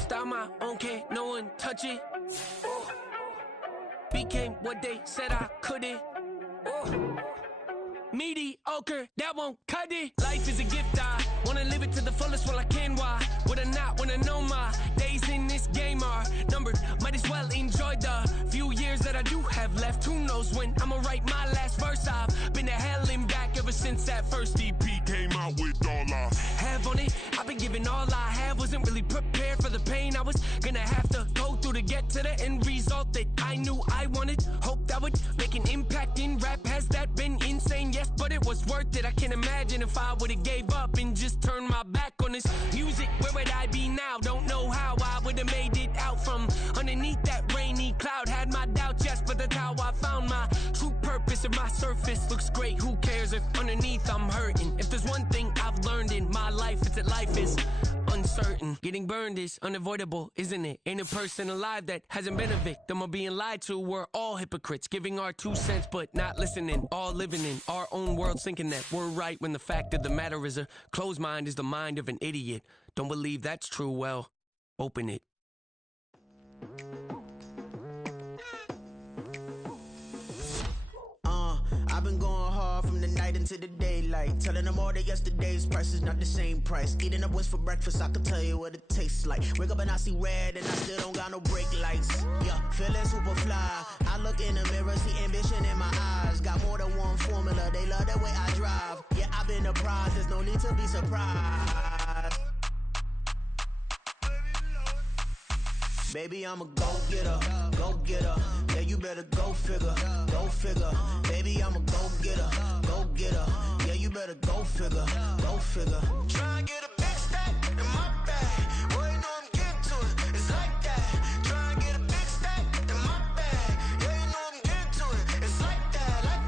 Style my own, can't no one touch it. Became what they said I couldn't. Mediocre, that won't cut it. Life is a gift, I wanna live it to the fullest while I can. Why would I not wanna know my days in this game are numbered? Might as well enjoy the few years that I do have left. Who knows when I'ma write my last verse? I've been to hell and back ever since that first EP came out with all I have on it. I've been giving all I have, wasn't really prepared for the pain I was gonna have to go through to get to the end result that I knew I wanted. Hoped I would make an impact in rap. Has that been insane? Yes, but it was worth it. I can't imagine if I would've gave up and just turned my back on this music. Where would I be now? Don't know how I would've made it out from underneath that rainy cloud. Had my doubts, yes, but that's how I found my true purpose. If my surface looks great, who cares if underneath I'm hurting? If there's one thing I've learned in my life, it's that life is uncertain. Getting burned is unavoidable, isn't it? Ain't a person alive that hasn't been a victim of being lied to. We're all hypocrites, giving our 2 cents but not listening. All living in our own world, thinking that we're right when the fact of the matter is a closed mind is the mind of an idiot. Don't believe that's true? Well, open it. I've been going hard from the night into the daylight, telling them all that yesterday's price is not the same price. Eating up wings for breakfast, I can tell you what it tastes like. Wake up and I see red and I still don't got no brake lights. Yeah, feeling super fly. I look in the mirror, see ambition in my eyes. Got more than one formula, they love the way I drive. Yeah, I've been the prize, there's no need to be surprised. Baby, I'm a go-getter, go-getter. Yeah, you better go figure, go figure. Baby, I'm a go-getter, go-getter. Yeah, you better go figure, go figure. Try and get a big stack in my bag. Boy, you know I'm getting to it, it's like that. Try and get a big stack in my bag. Yeah, you know I'm getting to it, it's like that, like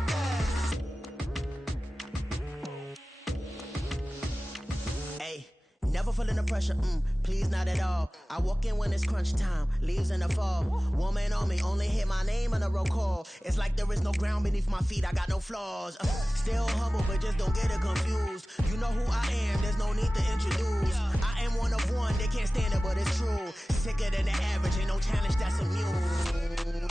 that. Hey. Never feeling the pressure, please not at all. I walk in when it's crunch time, leaves in the fall. Woman on me, only hit my name on a roll call. It's like there is no ground beneath my feet, I got no flaws. Still humble, but just don't get it confused. You know who I am, there's no need to introduce. I am one of one, they can't stand it, but it's true. Sicker than the average, ain't no challenge that's immune.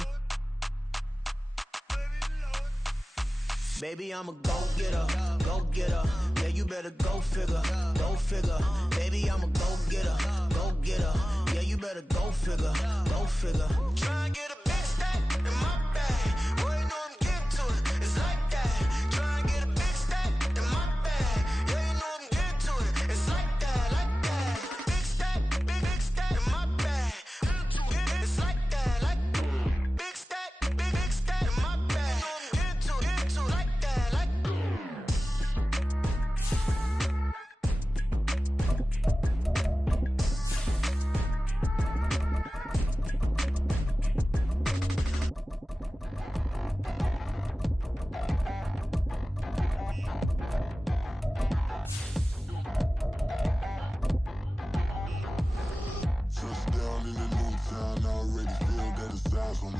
Baby, I'm a go-getter, go-getter. Yeah, you better go figure, go figure. Baby, I'm a go-getter, go-getter. Yeah, you better go figure, go figure. Try and get a big stack in my bag. Boy, you know I'm getting to it, it's like that. Try and get a big stack in my bag. Yeah, you know I'm getting to it, it's like that, like that. Big stack, big stack in my bag. It's like that, like big stack, big stack in my bag. You know I'm getting to it, like that, like. Touchdown in the new town, I already feel that it's eyes on me.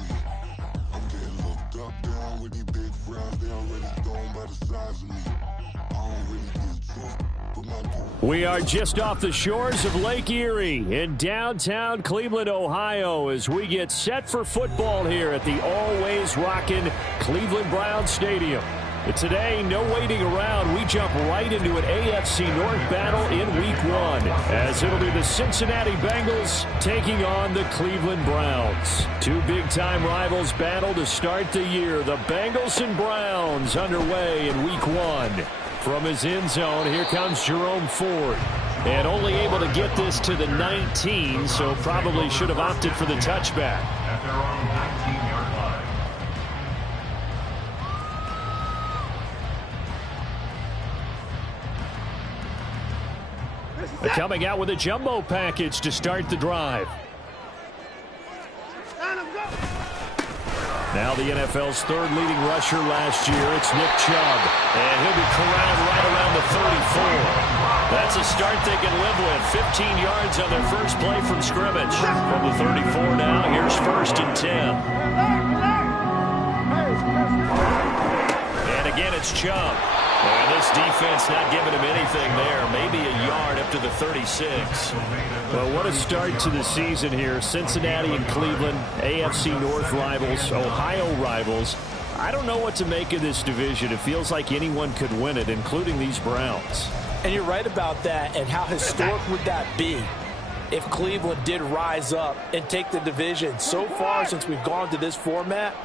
I'm getting looked up, down with these big frowns, they already gone by the size of me. I don't really get trust, but my We are just off the shores of Lake Erie in downtown Cleveland, Ohio, as we get set for football here at the always rockin' Cleveland Browns Stadium. But today, no waiting around. We jump right into an AFC North battle in Week 1, as it'll be the Cincinnati Bengals taking on the Cleveland Browns. Two big-time rivals battle to start the year. The Bengals and Browns underway in Week 1. From his end zone, here comes Jerome Ford. And only able to get this to the 19, so probably should have opted for the touchback. At their own 19-yard line. Coming out with a jumbo package to start the drive. Now the NFL's third leading rusher last year, it's Nick Chubb. And he'll be corralled right around the 34. That's a start they can live with. 15 yards on their first play from scrimmage. From the 34 now, here's 1st and 10. And again, it's Chubb. And this defense not giving him anything there. Maybe a yard up to the 36. Well, what a start to the season here. Cincinnati and Cleveland, AFC North rivals, Ohio rivals. I don't know what to make of this division. It feels like anyone could win it, including these Browns. And you're right about that. And how historic would that be if Cleveland did rise up and take the division? So far, since we've gone to this format,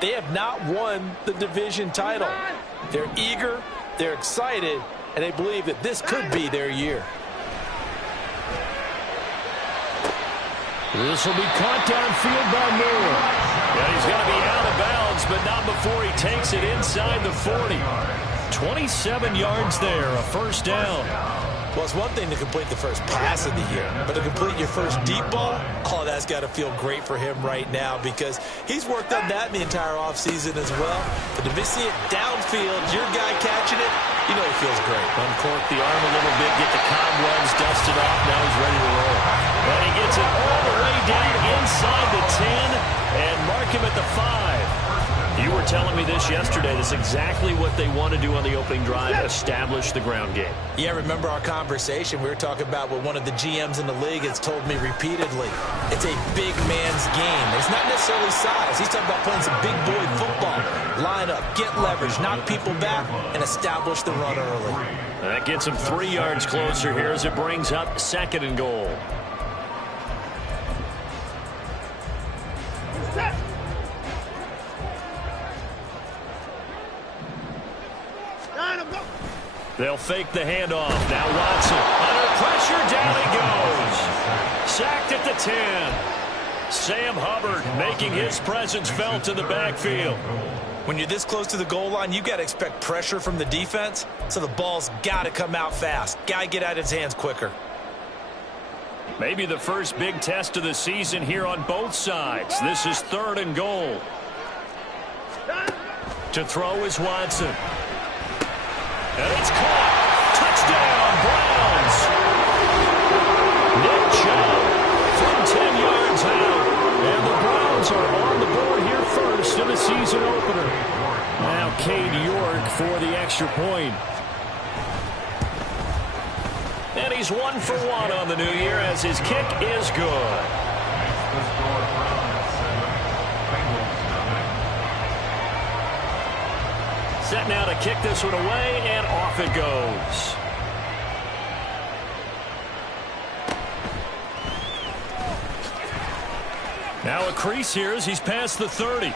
they have not won the division title. They're eager, they're excited, and they believe that this could be their year. This will be caught downfield by Moore. Yeah, he's going to be out of bounds, but not before he takes it inside the 40. 27 yards there, a first down. Well, it's one thing to complete the first pass of the year, but to complete your first deep ball, oh, that's got to feel great for him right now because he's worked on that in the entire offseason as well. But to see it downfield, your guy catching it, you know he feels great. Uncork the arm a little bit, get the cobwebs dusted off, now he's ready to roll. And he gets it all the way down inside the 10 and mark him at the 5. You were telling me this yesterday. That's exactly what they want to do on the opening drive, establish the ground game. Yeah, remember our conversation. We were talking about what one of the GMs in the league has told me repeatedly. It's a big man's game. It's not necessarily size. He's talking about playing some big boy football. Line up, get leverage, knock people back, and establish the run early. That gets him 3 yards closer here as it brings up 2nd and goal. They'll fake the handoff. Now Watson under pressure. Down he goes. Sacked at the 10. Sam Hubbard making his presence felt in the backfield. When you're this close to the goal line, you've got to expect pressure from the defense, so the ball's got to come out fast. Got to get out of his hands quicker. Maybe the first big test of the season here on both sides. This is 3rd and goal. To throw is Watson. And it's caught. Touchdown, Browns. Nick Chubb from 10 yards out. And the Browns are on the board here first in the season opener. Now Cade York for the extra point. And he's 1 for 1 on the new year as his kick is good. Set now to kick this one away, and off it goes. Now a crease here as he's past the 30.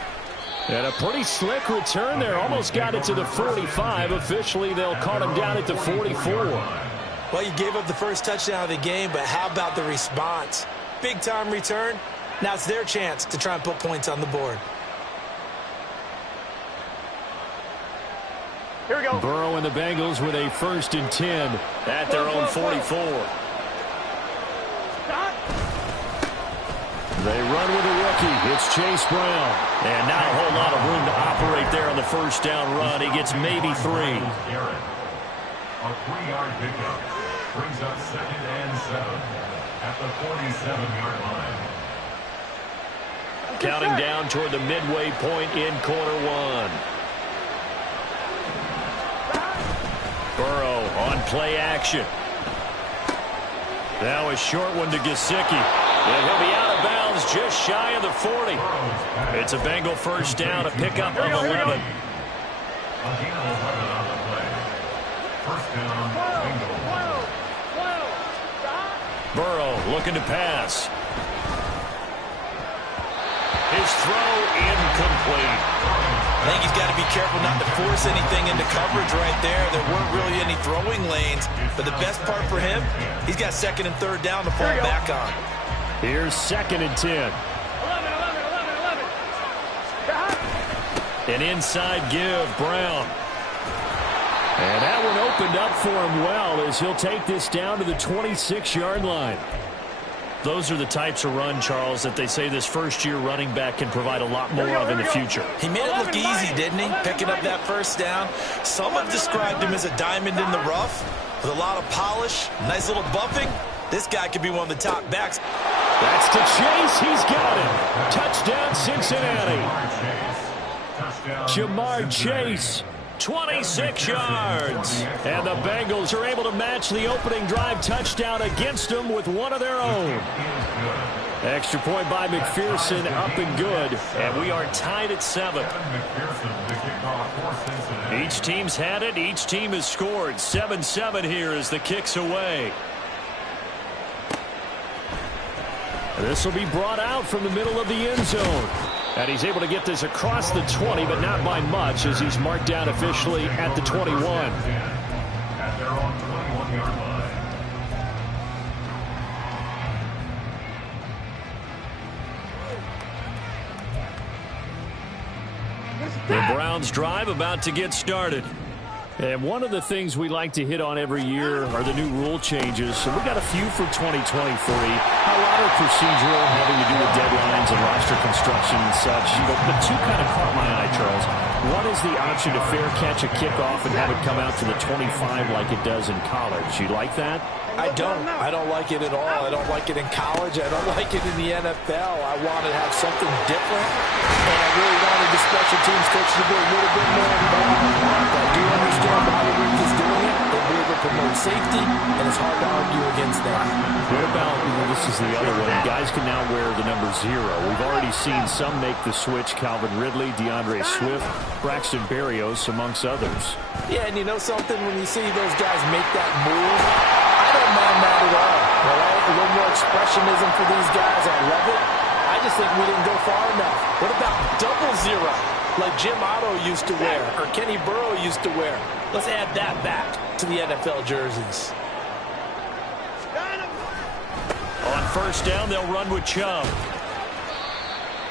And a pretty slick return there. Almost got it to the 45. Officially, they'll call him down at the 44. Well, you gave up the first touchdown of the game, but how about the response? Big-time return. Now it's their chance to try and put points on the board. Here we go. Burrow and the Bengals with a 1st and 10 at their own 44. They run with a rookie. It's Chase Brown. And not a whole lot of room to operate there on the first down run. He gets maybe 3. A 3-yard pickup brings up 2nd and 7 at the 47-yard line. Counting down toward the midway point in quarter 1. Burrow on play action. Now a short one to Gesicki. And he'll be out of bounds just shy of the 40. It's a Bengal first down, a pickup of 11. Again, 11 on the play. First down, Bengals. Burrow looking to pass. His throw incomplete. I think he's got to be careful not to force anything into coverage right there. There weren't really any throwing lanes. But the best part for him, he's got 2nd and 3rd down to fall back on. Here's 2nd and 10. 11. An inside give, Brown. And that one opened up for him well as he'll take this down to the 26-yard line. Those are the types of run, Charles, that they say this first-year running back can provide a lot more of in the future. He made it look easy, didn't he? Picking up that first down. Some have described him as a diamond in the rough with a lot of polish, nice little buffing. This guy could be one of the top backs. That's to Chase. He's got him. Touchdown, Cincinnati. Jamar Chase 26 yards. And the Bengals are able to match the opening drive touchdown against them with one of their own. Extra point by McPherson, up and good. And we are tied at 7. Each team's had it. Each team has scored. 7-7 here as the kick's away. This will be brought out from the middle of the end zone. And he's able to get this across the 20, but not by much, as he's marked down officially at the 21. At their own 21-yard line. The Browns drive about to get started. And one of the things we like to hit on every year are the new rule changes. So we got a few for 2023. A lot are procedural, having to do with deadlines and roster construction and such. But two kind of caught my eye, Charles. One is the option to fair catch a kickoff and have it come out to the 25 like it does in college. You like that? I don't. I don't like it at all. I don't like it in college. I don't like it in the NFL. I want to have something different. And I really wanted the special teams coach to be a little bit more involved. I do understand why the league is doing it. They believe it promotes safety, and it's hard to argue against that. What about, this is the other one, guys can now wear the number 0. We've already seen some make the switch. Calvin Ridley, DeAndre Swift, Braxton Berrios, amongst others. Yeah, and you know something? When you see those guys make that move, I don't mind that at all. All right? A little more expressionism for these guys. I love it. I just think we didn't go far enough. What about double 0, like Jim Otto used to wear or Kenny Burrow used to wear? Let's add that back to the NFL jerseys. On first down, they'll run with Chubb.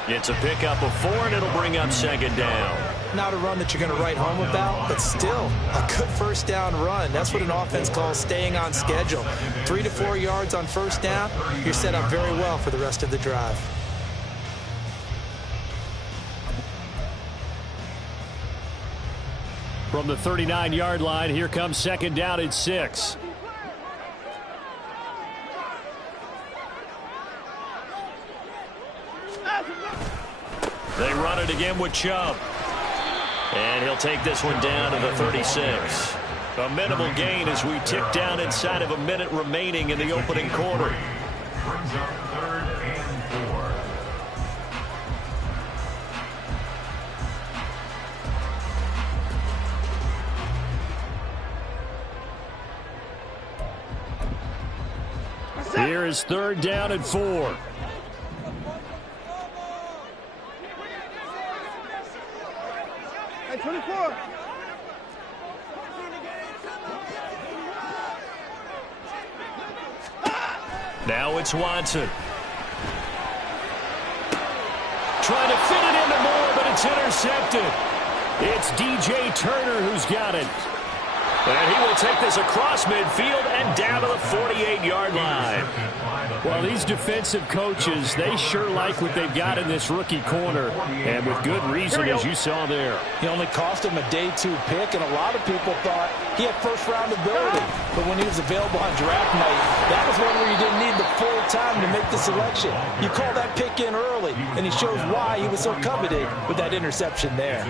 It's a pickup of 4, and it'll bring up second down. Not a run that you're going to write home about, but still a good first down run. That's what an offense calls staying on schedule. 3 to 4 yards on first down, you're set up very well for the rest of the drive. From the 39-yard line, here comes second down at 6. They run it again with Chubb. And he'll take this one down to the 36. A minimal gain as we tick down inside of a minute remaining in the opening quarter. Brings up 3rd and 4. Here is 3rd down and 4. Hey, 24. Now it's Watson. Trying to fit it into Moore, but it's intercepted. It's DJ Turner who's got it. And he will take this across midfield and down to the 48-yard line. Well, these defensive coaches, they sure like what they've got in this rookie corner, and with good reason, as you saw there. He only cost him a day 2 pick, and a lot of people thought he had first-round ability. But when he was available on draft night, that was one where you didn't need the full time to make the selection. You call that pick in early, and he shows why he was so coveted with that interception there.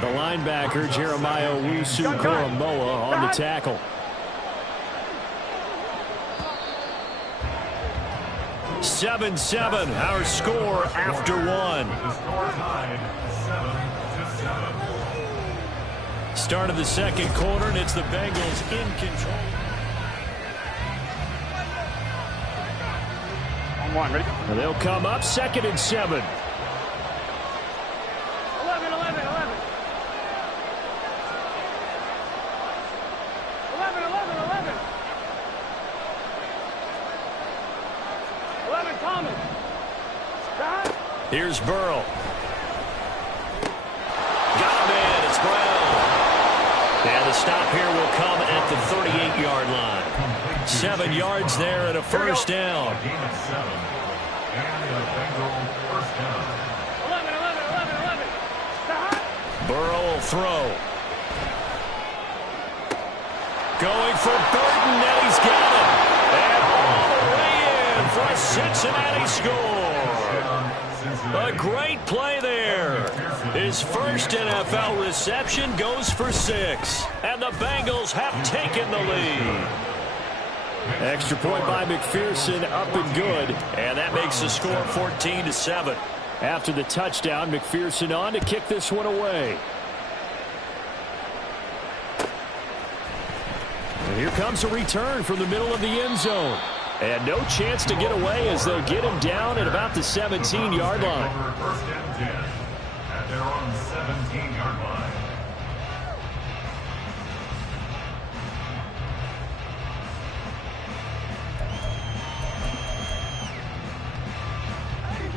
The linebacker, Jeremiah Owusu-Koramoah, on the tackle. 7-7, our score after 1. The score tied 7-7. Start of the second quarter, and it's the Bengals in control. On 1, ready? And they'll come up 2nd and 7. 11, 11, 11. 11, 11, 11. 11, Thomas. Stop. Here's Burrow. Got him in. It's Brown. And the stop here will come at the 38-yard line. 7 yards there and a first down. Gain of 7. And the Bengals first down. 11, 11, 11, 11. Stop. Burrow will throw. Going for Burton, and he's got it. And all the way in for a Cincinnati score. A great play there. His first NFL reception goes for 6. And the Bengals have taken the lead. Extra point by McPherson, up and good. And that makes the score 14-7. After the touchdown, McPherson on to kick this one away. And here comes a return from the middle of the end zone. And no chance to get away as they'll get him down at about the 17-yard line. First and 10 at their own 17-yard line.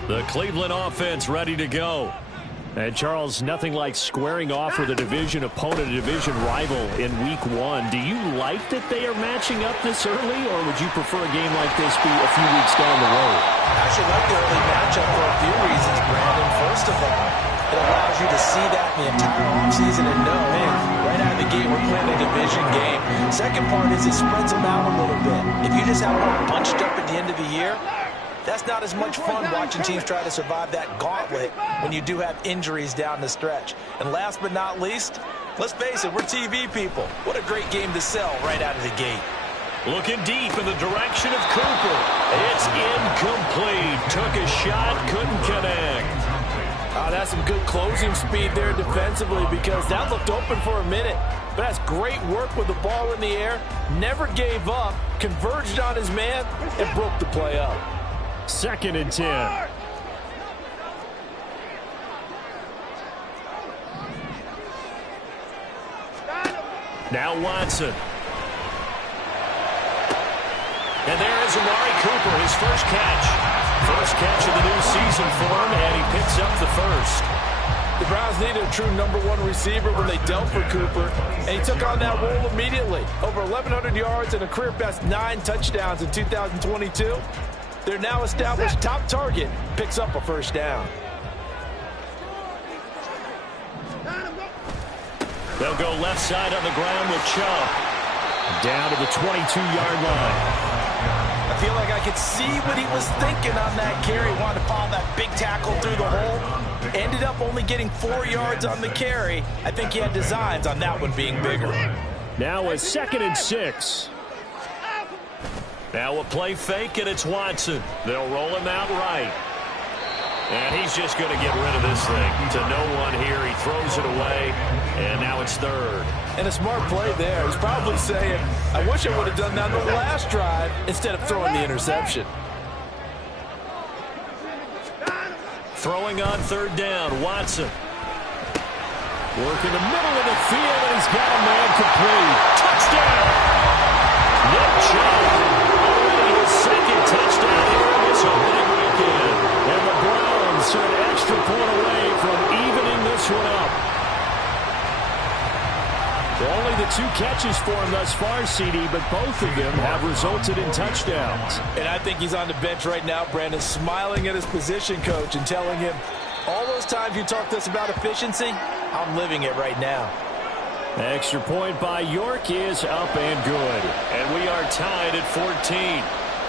The Cleveland offense ready to go. And, Charles, nothing like squaring off with a division opponent, a division rival in Week 1. Do you like that they are matching up this early, or would you prefer a game like this be a few weeks down the road? I actually like the early matchup for a few reasons, Brandon. First of all, it allows you to see that in the entire offseason and know, hey, right out of the gate, we're playing a division game. Second part is it spreads them out a little bit. If you just have them all bunched up at the end of the year, that's not as much fun watching teams try to survive that gauntlet when you do have injuries down the stretch. And last but not least, let's face it, we're TV people. What a great game to sell right out of the gate. Looking deep in the direction of Cooper. It's incomplete. Took a shot, couldn't connect. That's some good closing speed there defensively because that looked open for a minute. But that's great work with the ball in the air. Never gave up, converged on his man, and broke the play up. 2nd and 10. Now Watson. And there is Amari Cooper, his first catch. First catch of the new season for him, and he picks up the first. The Browns needed a true #1 receiver when they dealt for Cooper, and he took on that role immediately. Over 1,100 yards and a career-best 9 touchdowns in 2022. Their now established top target picks up a first down. They'll go left side on the ground with Chubb. Down to the 22-yard line. I feel like I could see what he was thinking on that carry. Wanted to follow that big tackle through the hole. Ended up only getting 4 yards on the carry. I think he had designs on that one being bigger. Now a 2nd and 6. Now a play fake, and it's Watson. They'll roll him out right. And he's just going to get rid of this thing. To no one here. He throws it away, and now it's 3rd. And a smart play there. He's probably saying, I wish I would have done that on the last drive instead of throwing the interception. Throwing on 3rd down, Watson. Work in the middle of the field, and he's got a man complete. Touchdown! Nick Chubb. Already his 2nd touchdown here in this opening weekend. And the Browns are an extra point away from evening this one up. Only the 2 catches for him thus far, CD, but both of them have resulted in touchdowns. And I think he's on the bench right now, Brandon, smiling at his position coach and telling him, all those times you talked to us about efficiency, I'm living it right now. Extra point by York is up and good. And we are tied at 14.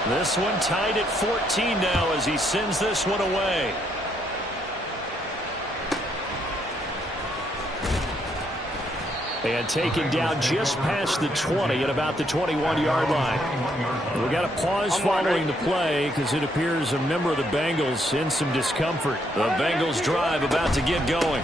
This one tied at 14 now as he sends this one away. And taken down just past the 20 at about the 21-yard line. We got a pause following the play because it appears a member of the Bengals in some discomfort. The Bengals drive about to get going.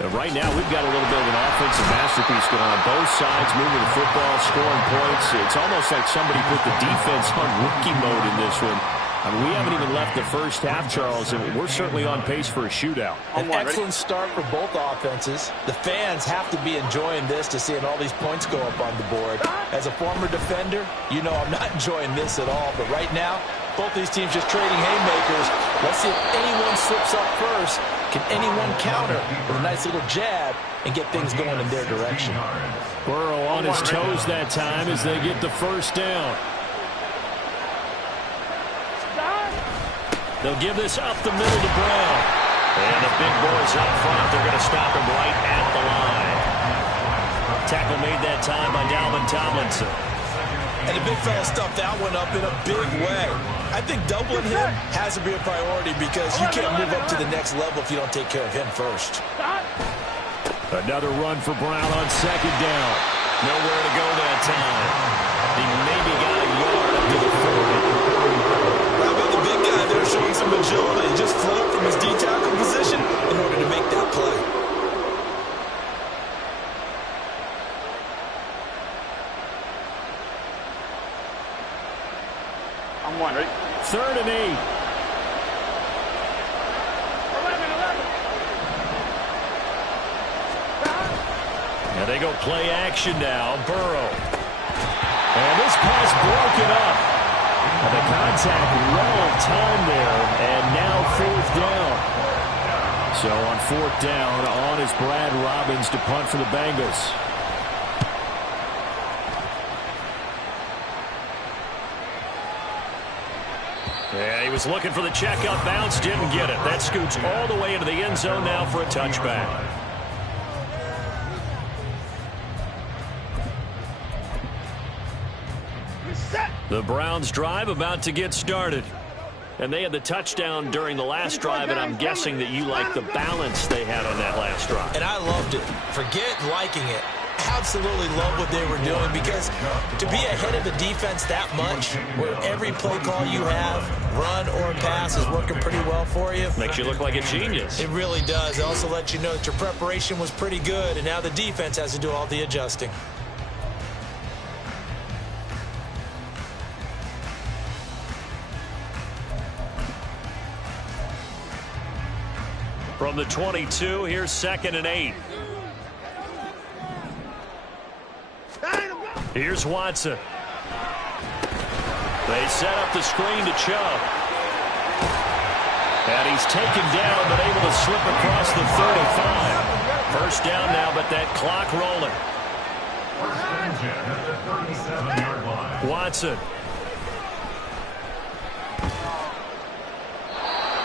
And right now we've got a little bit of an offensive masterpiece going on both sides, moving the football, scoring points. It's almost like somebody put the defense on rookie mode in this one. I mean, we haven't even left the first half, Charles, and we're certainly on pace for a shootout. An excellent start for both offenses. The fans have to be enjoying this to seeing all these points go up on the board. As a former defender, you know I'm not enjoying this at all. But right now, both these teams just trading haymakers. Let's see if anyone slips up first. Can anyone counter with a nice little jab and get things going in their direction? Burrow on his toes that time as they get the first down. They'll give this up the middle to Brown. And the big boys up front, they're going to stop him right at the line. Tackle made that time by Dalvin Tomlinson. And the big fella stuffed that one up in a big way. I think doubling him has to be a priority because you can't move up to the next level if you don't take care of him first. Another run for Brown on second down. Nowhere to go that time. He maybe got a yard up to the 40. How about the big guy there showing some agility? Just float from his D-tackle position in order to make that play. I'm one, ready? 3rd and 8. 11, 11. And they go play action now. Burrow. And this pass broken up. And the contact well timed there. And now 4th down. So on 4th down, on is Brad Robbins to punt for the Bengals. Yeah, he was looking for the checkup bounce, didn't get it. That scoots all the way into the end zone now for a touchback. The Browns drive about to get started. And they had the touchdown during the last drive, and I'm guessing that you like the balance they had on that last drive. And I loved it. Forget liking it. Absolutely love what they were doing, because to be ahead of the defense that much, where every play call you have, run or pass, is working pretty well for you. Makes you look like a genius. It really does. It also lets you know that your preparation was pretty good, and now the defense has to do all the adjusting. From the 22, here's 2nd and 8. Here's Watson. They set up the screen to Chubb. And he's taken down, but able to slip across the 35. First down now, but that clock rolling. First and 10 at the 37-yard line. Watson.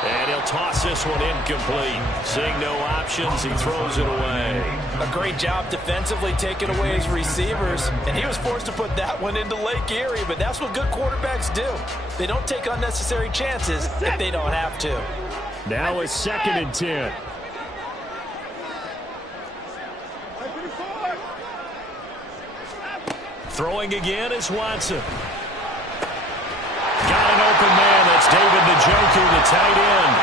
And he'll toss this one incomplete. Seeing no options, he throws it away. A great job defensively taking away his receivers, and he was forced to put that one into Lake Erie, but that's what good quarterbacks do. They don't take unnecessary chances if they don't have to. Now it's 2nd and 10. Throwing again is Watson. Got an open man. That's David Njoku, the tight end.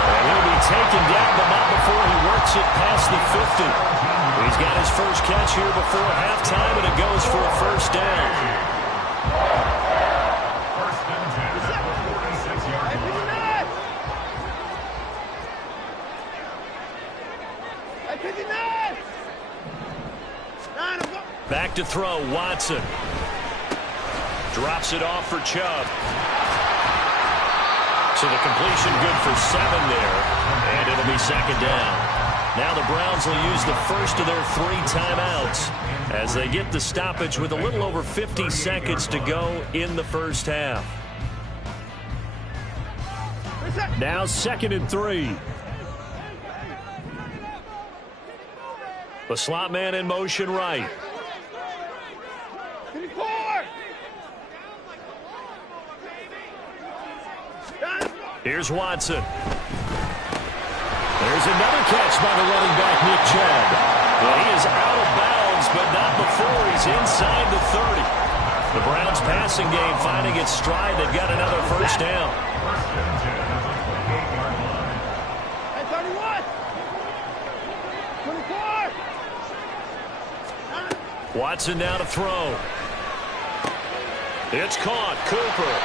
And he'll be taken down, but not before he works it past the 50. He's got his first catch here before halftime, and it goes for a first down. First and 10 at the 46-yard line. Back to throw, Watson. Drops it off for Chubb. So the completion good for 7 there, and it'll be 2nd down. Now the Browns will use the first of their 3 timeouts as they get the stoppage with a little over 50 seconds to go in the first half. Now 2nd and 3. The slot man in motion right. Here's Watson. There's another catch by the running back, Nick Chubb. Well, he is out of bounds, but not before he's inside the 30. The Browns passing game finding its stride. They've got another first down. First and 10 at the 28-yard line. Watson now to throw. It's caught. Cooper.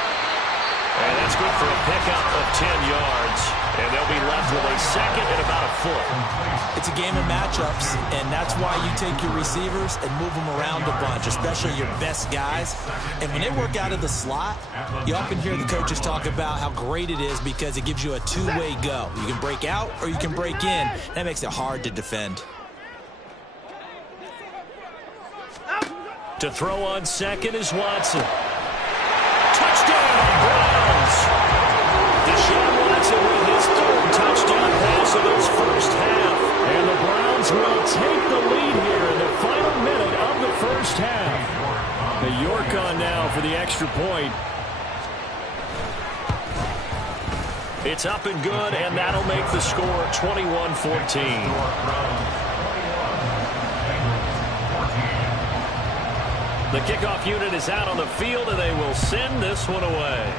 And that's good for a pickup of 10 yards. And they'll be left with a second and about a foot. It's a game of matchups, and that's why you take your receivers and move them around a bunch, especially your best guys. And when they work out of the slot, you often hear the coaches talk about how great it is because it gives you a two-way go. You can break out or you can break in. That makes it hard to defend. To throw on second is Watson. Touchdown, Browns! Deshaun Watson with his 3rd touchdown pass of his first half. And the Browns will take the lead here in the final minute of the first half. The York on now for the extra point. It's up and good, and that'll make the score 21-14. The kickoff unit is out on the field, and they will send this one away.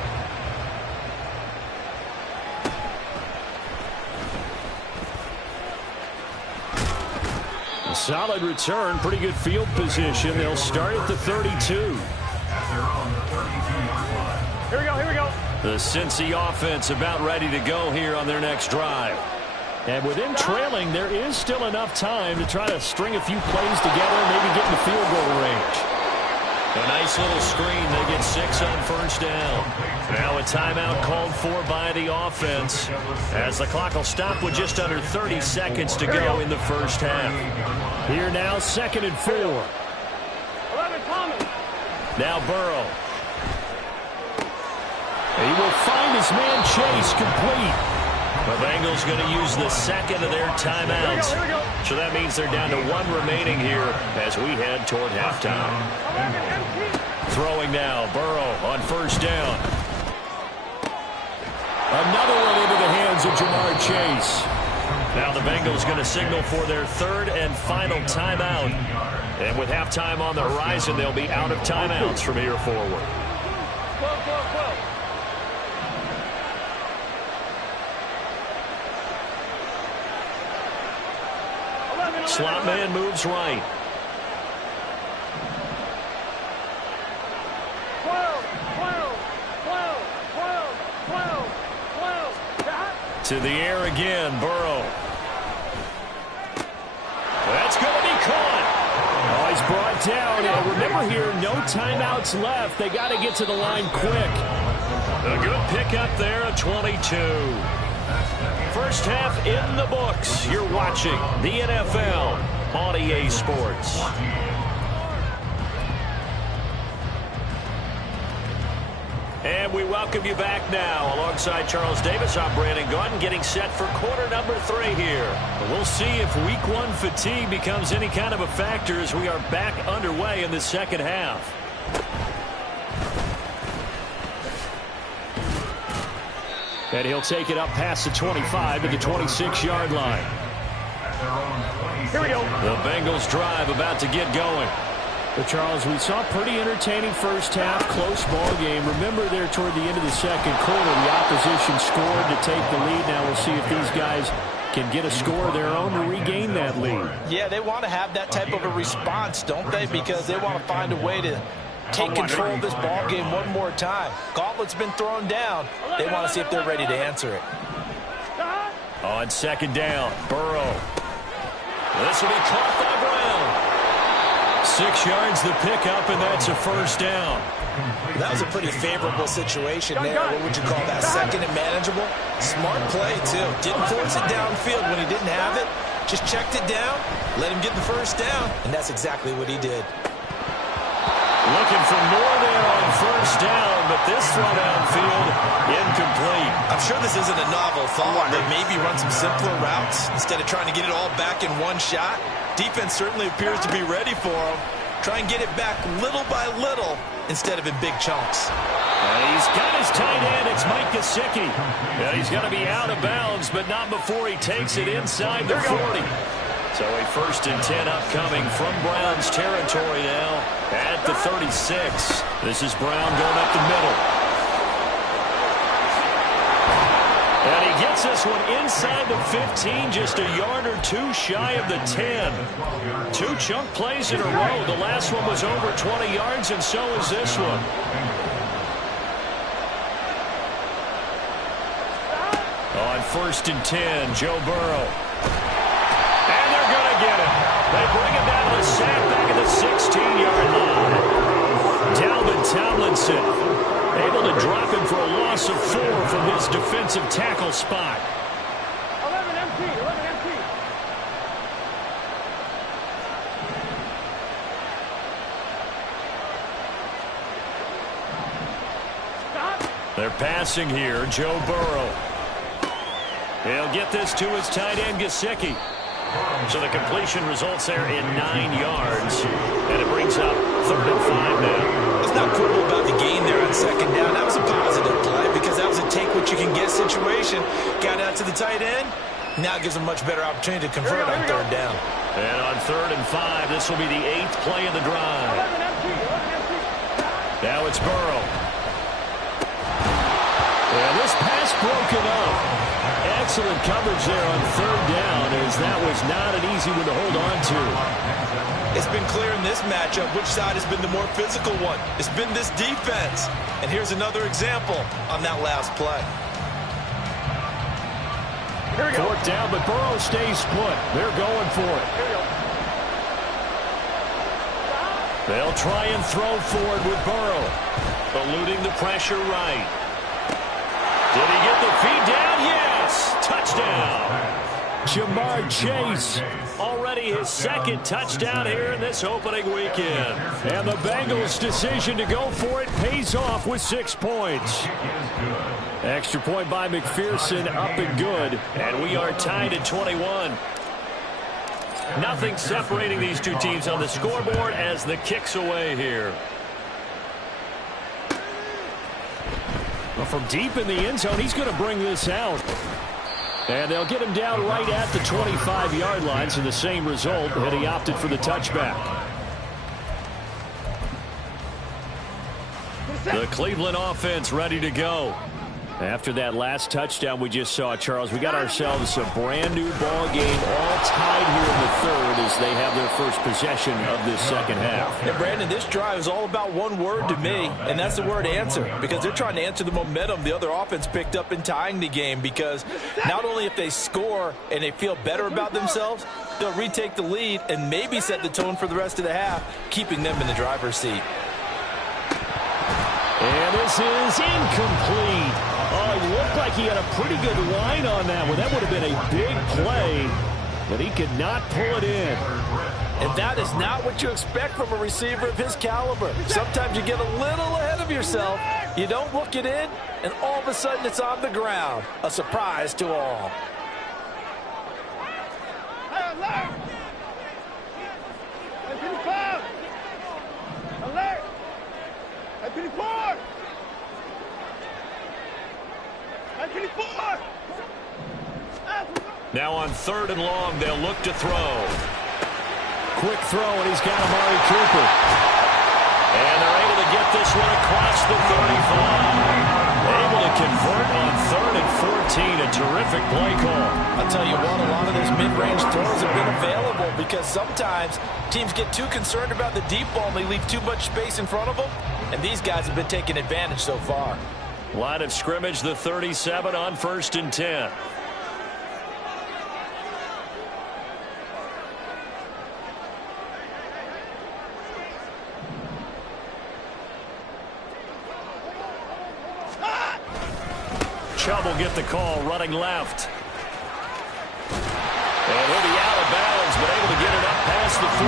A solid return, pretty good field position. They'll start at the 32. Here we go, here we go. The Cincy offense about ready to go here on their next drive. And with them trailing, there is still enough time to try to string a few plays together, maybe get in the field goal range. A nice little screen. They get 6 on first down. Now a timeout called for by the offense, as the clock will stop with just under 30 seconds to go in the first half. Here now, 2nd and 4. 11, Thomas. Now Burrow. He will find his man Chase complete. The Bengals going to use the second of their timeouts. Here we go. So that means they're down to 1 remaining here as we head toward halftime. 11, empty. Throwing now, Burrow on first down. Another one into the hands of Jamar Chase. Now the Bengals going to signal for their 3rd and final timeout. And with halftime on the horizon, they'll be out of timeouts from here forward. 12, 12, 12. Slot man moves right. 12, 12, 12, 12, 12, 12. To the air again, Burrow. That's going to be caught. Oh, he's brought down. And remember here, no timeouts left. They got to get to the line quick. A good pickup there, a 22. First half in the books. You're watching the NFL on EA Sports. And we welcome you back now. Alongside Charles Davis, I'm Brandon Gordon, getting set for quarter number 3 here. We'll see if week 1 fatigue becomes any kind of a factor as we are back underway in the second half. And he'll take it up past the 25 to the 26-yard line. Here we go. The Bengals drive about to get going. But Charles, we saw a pretty entertaining first half, close ball game. Remember there toward the end of the second quarter, the opposition scored to take the lead. Now we'll see if these guys can get a score of their own to regain that lead. Yeah, they want to have that type of a response, don't they? Because they want to find a way to take control of this ball game one more time. Gauntlet's been thrown down. They want to see if they're ready to answer it. On second down, Burrow. This will be caught by Brown. 6 yards the pickup, and that's a first down. That was a pretty favorable situation there. What would you call that? 2nd and manageable? Smart play, too. Didn't force it downfield when he didn't have it. Just checked it down, let him get the first down, and that's exactly what he did. Looking for more there on first down, but this throw downfield incomplete. I'm sure this isn't a novel thought, but maybe run some simpler routes instead of trying to get it all back in one shot. Defense certainly appears to be ready for him. Try and get it back little by little instead of in big chunks. He's got his tight end. It's Mike Gesicki. He's going to be out of bounds, but not before he takes it inside the 40. So a 1st and 10 upcoming from Brown's territory now at the 36. This is Brown going up the middle. And he gets this one inside the 15, just a yard or 2 shy of the 10. 2 chunk plays in a row. The last one was over 20 yards, and so is this one. On 1st and 10, Joe Burrow. And they're going to get it. They bring it down to the sack back at the 16-yard line. Dalvin Tomlinson able to drop him for a loss of 4 from his defensive tackle spot. 11 empty, 11 empty. Stop. They're passing here, Joe Burrow. He'll get this to his tight end, Gesicki. So the completion results there in 9 yards. And it brings up 3rd and 5 now. What's not cool about the gain there on 2nd down, that was a positive play because that was a take-what-you-can-get situation. separation. Got out to the tight end. Now gives a much better opportunity to convert on third down. And on 3rd and 5, this will be the 8th play of the drive. Now it's Burrow. And this pass broken up. Excellent coverage there on 3rd down, as that was not an easy one to hold on to. It's been clear in this matchup which side has been the more physical one. It's been this defense. And here's another example on that last play. 4th down, but Burrow stays put. They're going for it. They'll try and throw forward with Burrow. Eluding the pressure right. Did he get the feet down? Yes! Touchdown! Jamar Chase, already his 2nd touchdown here in this opening weekend. And the Bengals' decision to go for it pays off with 6 points. Extra point by McPherson, up and good. And we are tied at 21. Nothing separating these two teams on the scoreboard as the kick's away here. Well, from deep in the end zone, he's going to bring this out. And they'll get him down right at the 25-yard line, so the same result, and he opted for the touchback. The Cleveland offense ready to go. After that last touchdown we just saw, Charles, we got ourselves a brand-new ball game, all tied here in the 3rd as they have their first possession of this 2nd half. And, Brandon, this drive is all about one word to me, and that's the word answer, because they're trying to answer the momentum the other offense picked up in tying the game, because not only if they score and they feel better about themselves, they'll retake the lead and maybe set the tone for the rest of the half, keeping them in the driver's seat. And this is incomplete. Oh, it looked like he had a pretty good line on that one. That would have been a big play, but he could not pull it in. And that is not what you expect from a receiver of his caliber. Sometimes you get a little ahead of yourself. You don't look it in, and all of a sudden it's on the ground. A surprise to all. Alert! Alert! Now on 3rd and long, they'll look to throw. Quick throw, and he's got Amari Cooper. And they're able to get this one across the 35. Able to convert on 3rd and 14. A terrific play call. I'll tell you what, a lot of those mid-range throws have been available because sometimes teams get too concerned about the deep ball and they leave too much space in front of them. And these guys have been taking advantage so far. Line of scrimmage, the 37 on 1st and 10. Chubb will get the call, running left. And he'll be out of bounds, but able to get it up past the 45.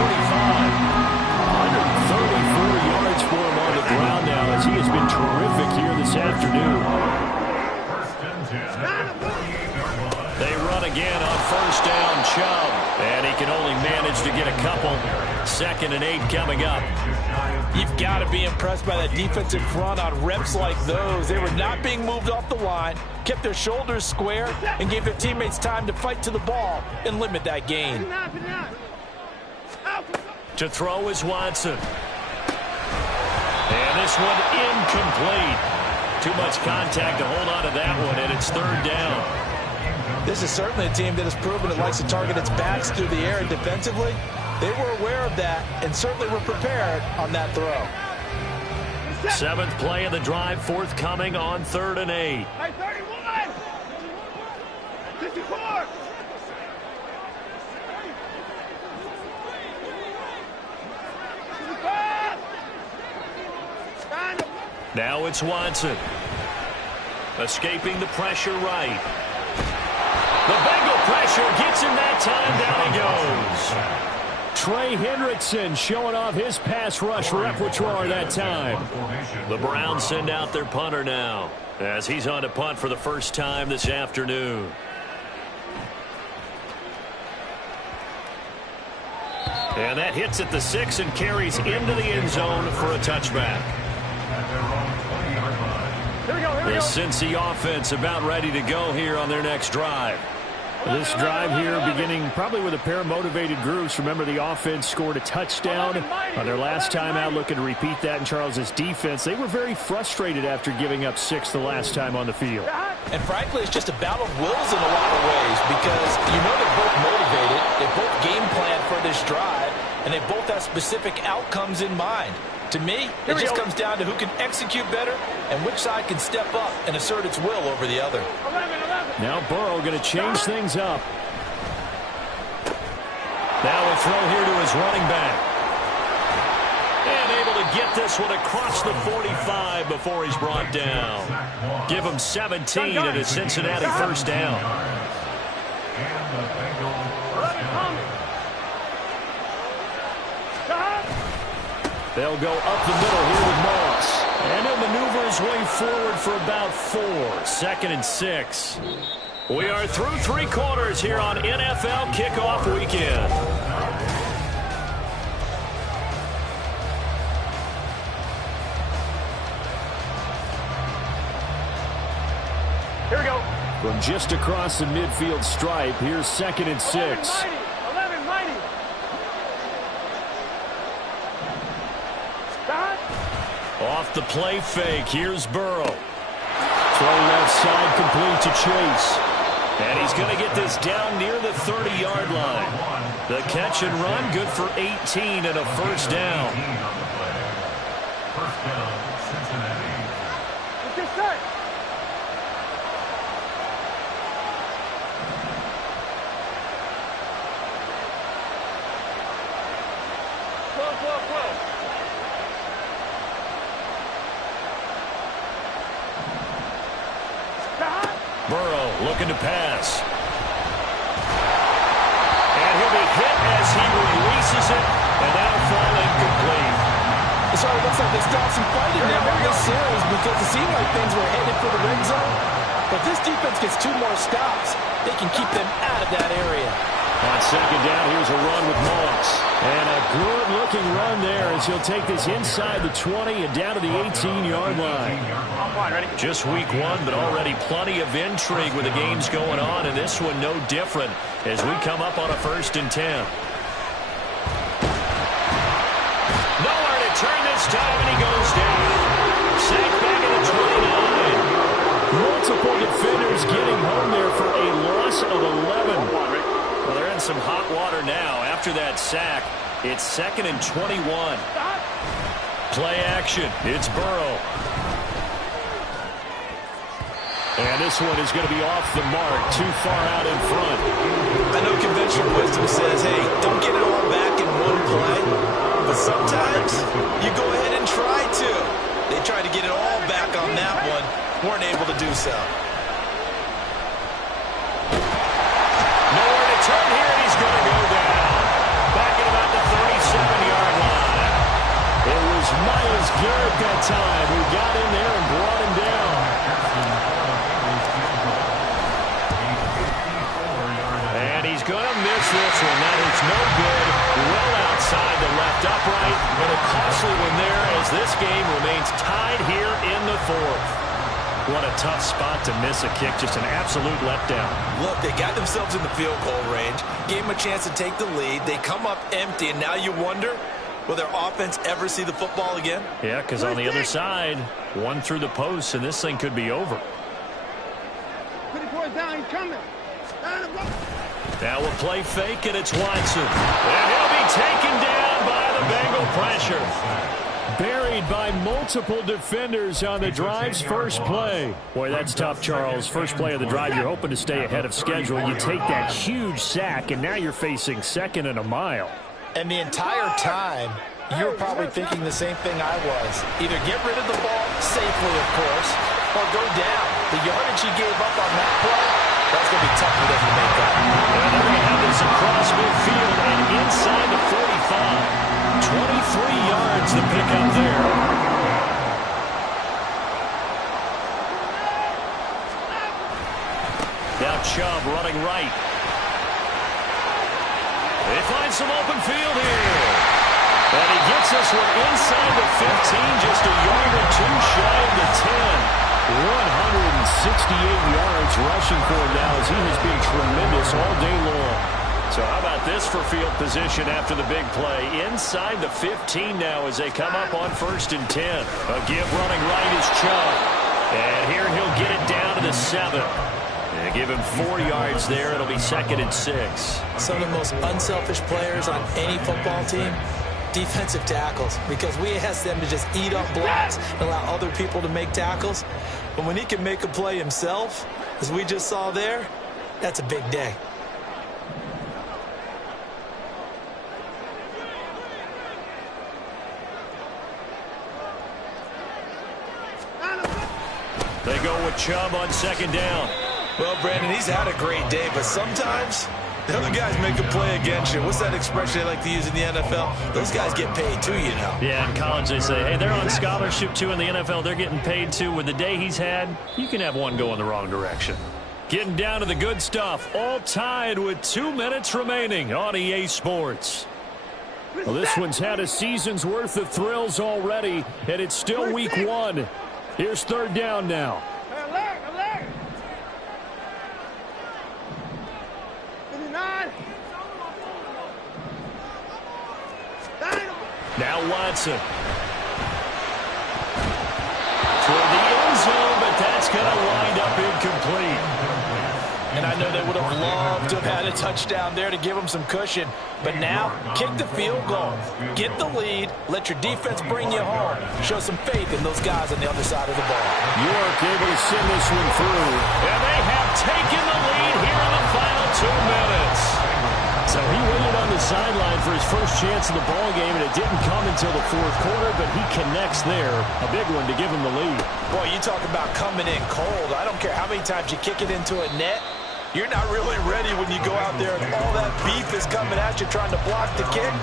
134 yards for him on the ground now, as he has been terrific here this afternoon. They run again on 1st down, Chubb. And he can only manage to get a couple. 2nd and 8 coming up. You've got to be impressed by that defensive front on reps like those. They were not being moved off the line, kept their shoulders square, and gave their teammates time to fight to the ball and limit that gain. To throw is Watson. And this one incomplete. Too much contact to hold on to that one, and it's 3rd down. This is certainly a team that has proven it likes to target its backs through the air, and defensively, they were aware of that and certainly were prepared on that throw. 7th play of the drive, forthcoming on 3rd and 8. 31! 54! Now it's Watson. Escaping the pressure right. The Bengal pressure gets him that time. Down he goes. Trey Hendrickson showing off his pass rush repertoire that time. The Browns send out their punter now, as he's on to punt for the first time this afternoon. And that hits at the 6 and carries into the end zone for a touchback. The Cincy offense about ready to go here on their next drive. This drive here beginning probably with a pair of motivated groups. Remember, the offense scored a touchdown on their last time out, looking to repeat that in Charles's defense. They were very frustrated after giving up 6 the last time on the field. And frankly, it's just a battle of wills in a lot of ways because you know they're both motivated, they both game plan for this drive, and they both have specific outcomes in mind. To me, it just comes down to who can execute better and which side can step up and assert its will over the other. 11. Now Burrow going to change things up. Now a throw here to his running back. And able to get this one across the 45 before he's brought down. Give him 17 and a Cincinnati first down. And the Bengals first down. They'll go up the middle here with Moss. And he'll maneuver his way forward for about 4. 2nd and 6. We are through 3 quarters here on NFL Kickoff Weekend. Here we go. From just across the midfield stripe, here's 2nd and 6. 11, mighty. Stop. Off the play fake, here's Burrow. Throw left side complete to Chase. And he's going to get this down near the 30-yard line. The catch and run, good for 18 and a first down. First down, Cincinnati. Let's get set. Flow. Burrow looking to pass. And he'll be hit as he releases it, and that'll fall incomplete. So it looks like they stopped some fighting now in this series because it seemed like things were headed for the red zone. But this defense gets 2 more stops. They can keep them out of that area. On 2nd down, here's a run with Moss. And a good-looking run there as he'll take this inside the 20 and down to the 18-yard line. Just week 1, but already plenty of intrigue with the games going on, and this one no different as we come up on a 1st and 10. Nowhere to turn this time, and he goes down. Sacked back at the 29. Multiple defenders getting home there for a loss of 11. Well, they're in some hot water now. After that sack, it's 2nd and 21. Play action. It's Burrow. And this one is going to be off the mark, too far out in front. I know conventional wisdom says, hey, don't get it all back in one play. But sometimes you go ahead and try to. They tried to get it all back on that one. Weren't able to do so. Nowhere to turn here, and he's going to go down. Back at about the 37-yard line. It was Myles Garrett that time who got in there and brought him down. And he's going to miss this one. That is no good. Well outside the left upright. And a costly one there as this game remains tied here in the 4th. What a tough spot to miss a kick. Just an absolute letdown. Look, they got themselves in the field goal range, gave them a chance to take the lead. They come up empty, and now you wonder, will their offense ever see the football again? Yeah, because on the other side, one through the post, and this thing could be over. Put it towards down. He's coming. Now we'll play fake, and it's Watson. And he'll be taken down by the Bengal pressure. Buried by multiple defenders on the drive's first play. Boy, that's tough, Charles. First play of the drive, you're hoping to stay ahead of schedule. You take that huge sack, and now you're facing 2nd and a mile. And the entire time, you were probably thinking the same thing I was. Either get rid of the ball safely, of course, or go down. The yardage he gave up on that play, that's going to be tough for them to make up. And they're going to have this across midfield and inside the 45. 23 yards to pick up there. Now Chubb running right. They find some open field here. And he gets this one inside the 15, just a yard or 2 shy of the 10. 168 yards rushing for him now as he has been tremendous all day long. So how about this for field position after the big play? Inside the 15 now as they come up on 1st and 10. A give running right is Chubb. And here he'll get it down to the 7. And give him 4 yards there. It'll be 2nd and 6. Some of the most unselfish players on any football team, defensive tackles, because we ask them to just eat up blocks and allow other people to make tackles. But when he can make a play himself, as we just saw there, that's a big day. They go with Chubb on 2nd down. Well, Brandon, he's had a great day, but sometimes the other guys make a play against you. What's that expression they like to use in the NFL? Those guys get paid too, you know. Yeah, in college they say, hey, they're on scholarship too. In the NFL, they're getting paid too. With the day he's had, you can have one go in the wrong direction. Getting down to the good stuff. All tied with 2 minutes remaining on EA Sports. Well, this one's had a season's worth of thrills already, and it's still week 1. Here's 3rd down now. Alert! 59. Now Watson. Toward the end zone, but that's going to wind up incomplete. And I know they would have loved to have had a touchdown there to give them some cushion. But now, kick the field goal. Get the lead. Let your defense bring you home. Show some faith in those guys on the other side of the ball. York able to send this one through. And they have taken the lead here in the final 2 minutes. So he waited on the sideline for his first chance in the ball game, and it didn't come until the 4th quarter, but he connects there. A big one to give him the lead. Boy, you talk about coming in cold. I don't care how many times you kick it into a net. You're not really ready when you go out there and all that beef is coming at you trying to block the kick.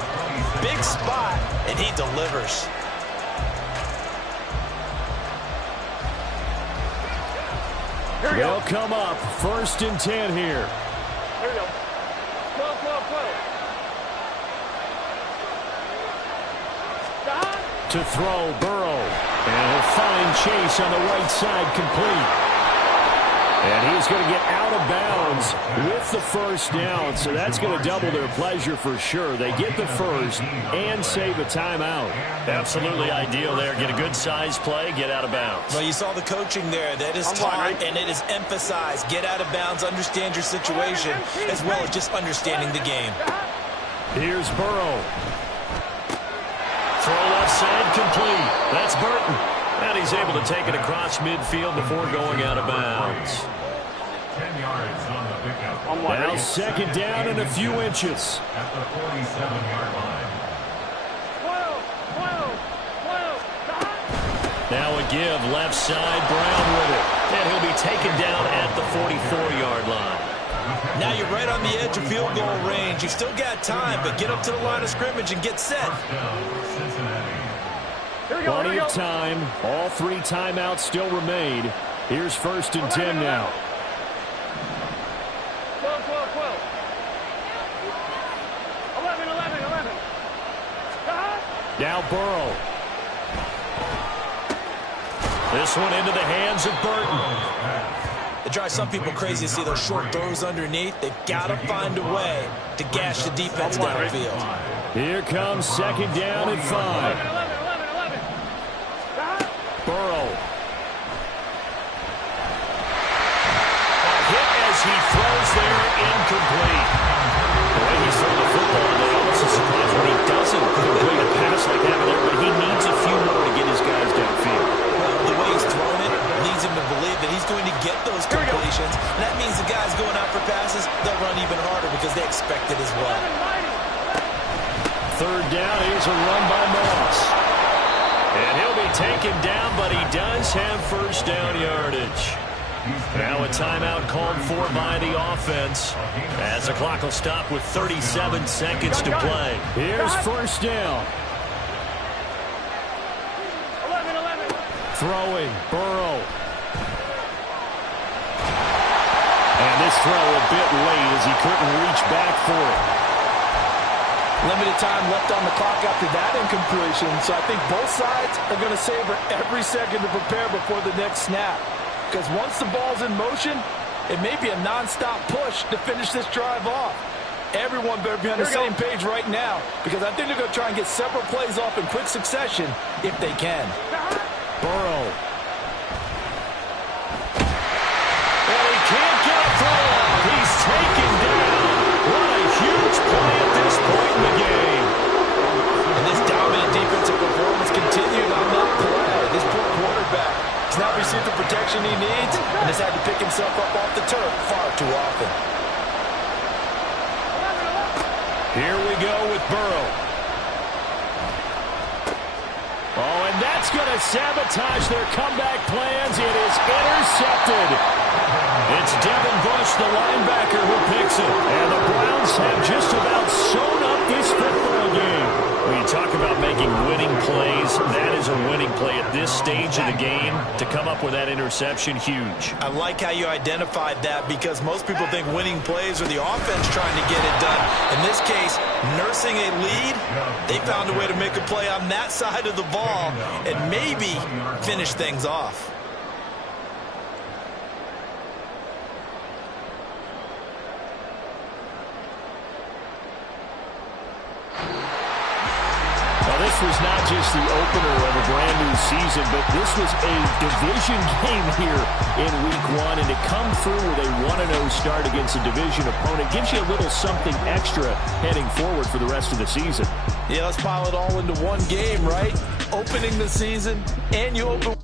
Big spot, and he delivers. They'll come up 1st and 10 here. Here we go. 12. To throw, Burrow. And he'll find Chase on the right side, complete. And he's going to get out of bounds with the 1st down, so that's going to double their pleasure for sure. They get the 1st and save a timeout. Absolutely ideal there. Get a good size play, get out of bounds. Well, you saw the coaching there. That is taught and it is emphasized. Get out of bounds, understand your situation, as well as just understanding the game. Here's Burrow. Throw left side, complete. That's Burton. And he's able to take it across midfield before going out of bounds. 10 yards on the pickup. Now 2nd down and a few inches. At the 47-yard line. 12. Now a give, left side, Brown with it. And he'll be taken down at the 44-yard line. Now you're right on the edge of field goal range. You've still got time, but get up to the line of scrimmage and get set. Plenty of time. All 3 timeouts still remain. Here's 1st and 10 now. 12. 11. Now Burrow. This one into the hands of Burton. It drives some people crazy to see those short throws underneath. They've got to find a way to gash the defense downfield. Here comes 2nd down and 5. 11. Burrow. A hit as he throws there, incomplete. The way he's throwing the football today, almost a surprise when he doesn't complete a pass like that there, but he needs a few more to get his guys downfield. Well, the way he's throwing it leads him to believe that he's going to get those completions. And that means the guys going out for passes, they'll run even harder because they expect it as well. 3rd down, here's a run by Moss. And he'll be taken down, but he does have 1st down yardage. Now a timeout called for by the offense as the clock will stop with 37 seconds to play. Here's 1st down. 11. Throwing, Burrow. And this throw a bit late as he couldn't reach back for it. Limited time left on the clock after that incompletion, so I think both sides are going to savor every second to prepare before the next snap. Because once the ball's in motion, it may be a non-stop push to finish this drive off. Everyone better be on the same page right now, because I think they're going to try and get several plays off in quick succession if they can. Burrow. And he can't get a throw off. He's taken down. What a huge play at this point in the game. And this dominant defensive performance continued on that play. This poor quarterback has not received the protection he needs and has had to pick himself up off the turf far too often. Here we go with Burrow. Oh, and that's going to sabotage their comeback plans. It is intercepted. It's Devin Bush, the linebacker, who picks it. And the Browns have just about sewn up this football game. When you talk about making winning plays, that is a winning play at this stage of the game. To come up with that interception, huge. I like how you identified that, because most people think winning plays are the offense trying to get it done. In this case, nursing a lead, they found a way to make a play on that side of the ball and maybe finish things off. This was not just the opener of a brand new season, but this was a division game here in week 1, and to come through with a 1-0 start against a division opponent gives you a little something extra heading forward for the rest of the season. Yeah, let's pile it all into one game, right? Opening the season, and you open